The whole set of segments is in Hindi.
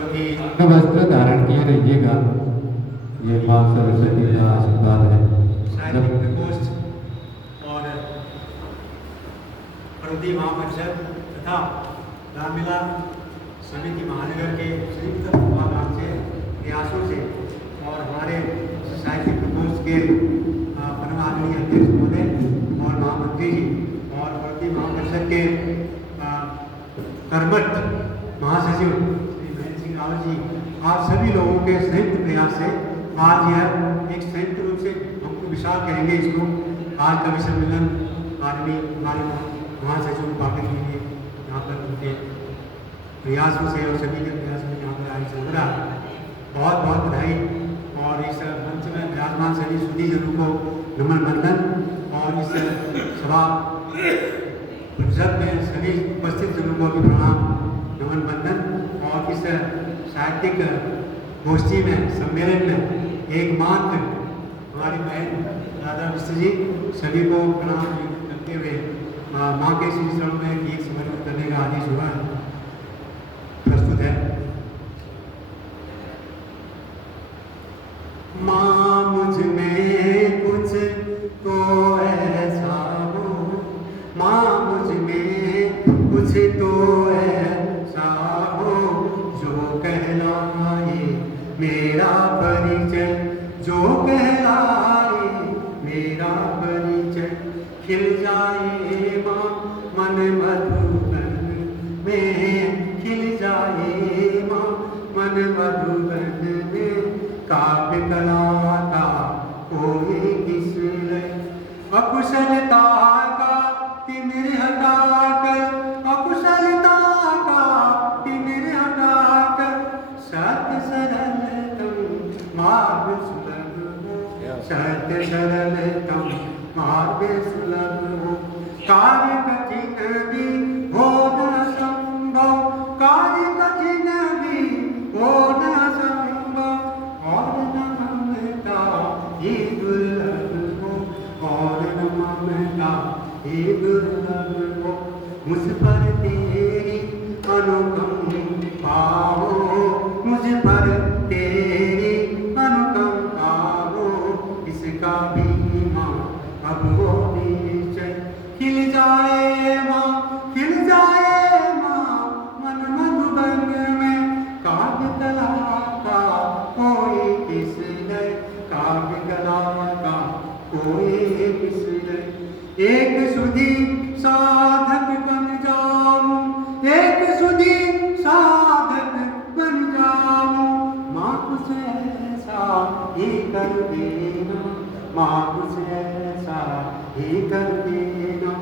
वस्त्र धारण किए रहिएगा, ये माँ सरस्वती का आशीर्वाद है। और प्रति महापरिषद तथा रामलीला समिति महानगर के संयुक्त उपक्रम से प्रयासों से और हमारे साहित्य प्रकोष्ठ के परमादरणीय अध्यक्ष महोदय और महामंत्री जी और प्रति महापरिषद के कर्मठ महासचिव श्री महेंद्र सिंह रावत जी, आप सभी लोगों के संयुक्त प्रयास से आज यह एक संयुक्त रूप से हम विशाल करेंगे इसको। आज का विषय सम्मेलन आदमी हमारे महासचिव पाटिल जी के यहाँ पर उनके प्रयासों से और सभी के प्रयासों में यहाँ पर आज चल रहा है। बहुत बहुत बधाई। और इस मंच में विराजमान सभी सुधीजनों को नमन बंदन और इस सभा परिषद में सभी उपस्थित जनों को भी प्रणाम नमन बंदन। और इस साहित्यिक गोष्ठी में सम्मेलन में एकमात्र हमारी बहन राधा मिश्र जी, सभी को प्रणाम करते हुए माँ के श्री चरणों में गीत समर्पित करने का आदेश हुआ प्रस्तुत है। माँ मुझ में कुछ तो ऐसा हो, माँ मुझ में कुछ तो ऐसा हो जो कहलाए मेरा परिचय, जो कहलाए मेरा परिचय। खिल जाए माँ मन मधुबन में, खिल जाए माँ मन मधुबन में। काव्य कला का कोई किसने अकुशलता का तिमिर हटा कर, अकुशलता का तिमिर हटा कर सत्य सरलतम मार्ग सुलभ हो, सत्य सरलतम मार्ग सुलभ हो। कार्य कठिन भी हो न संभव, कार्य कठिन भी हो न संभव। और न ममता ये दुर्लभ हो, और न ममता ये दुर्लभ हो। मुझ पर तेरी अनुकंपा हो, मुझ पर तेरी अनुकंपा हो। इसका भी माँ अब हो निश्चय। खिल जाए माँ, खिल जाए माँ मन मधुबन में। काव्य कला का कोई किसने, काव्य कला का कोई किसने। एक सुधी साधक बन जाऊं, एक सुधी साधक बन जाऊं। माँ कुछ ऐसा ही कर देना, माँ कुछ ऐसा ही कर देना।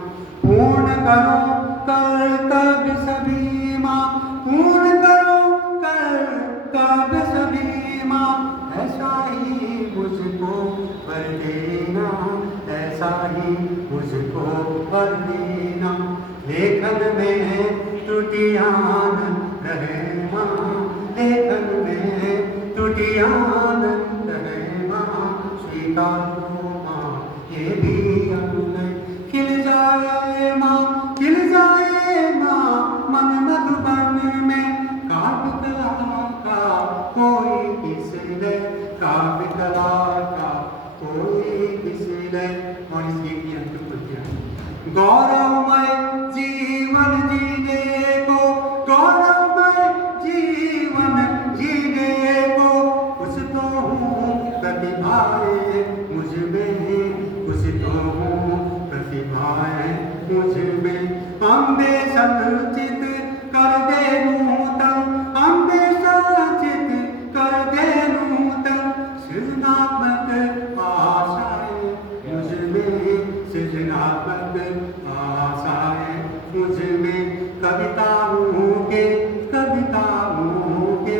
पूर्ण करो कर्तव्य सभी माँ, पूर्ण करो कर्तव्य सभी माँ। ऐसा ही मुझको कर देना, ऐसा ही मुझको कर देना। लेखन में त्रुटियां न रहे माँ, लेखन में त्रुटियां न रहे माँ। स्वीकार करो माँ ये भी अन्य। खिल जाए माँ, खिल जाए माँ मन मधुबन में। काव्य कला का कोई किसने, काव्य कला का कोई किसने। और इस गीत की अंतिम पंक्तियां हैं। गौरवमय जीवन जीने को, गौरवमय जीवन जीने को। कुछ तो हूँ प्रतिभाएं मुझ में, कुछ तो हूँ प्रतिभाएं मुझ में। अम्बे संचित कर दे नूतन, अम्बे संचित कर दे नूतन। सृजनात्मक आशाएं मुझ में, सृजनात्मक आशाएं मुझ में। कविताओं के, कविताओं के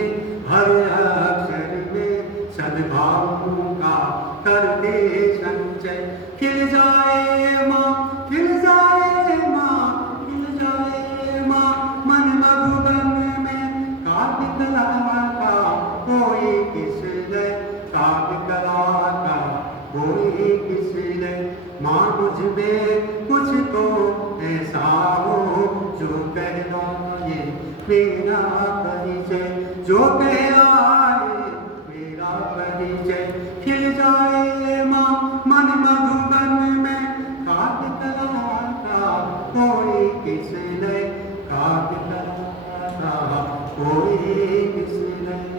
हर अक्षर में सद्भावों का कर दे संचय। खिल जाए माँ, खिल जाए माँ, खिल जाए माँ मन मधुबन में। काव्य कला का कोई किसने, काव्य कला का कोई किसने। माँ मुझ में कुछ तो ऐसा हो जो कहलाए मेरा परिचय, जो कहलाए मेरा परिचय खिल जाए माँ मन मधुबन में काट कला का कोई किस लय काट कला का कोई किस लय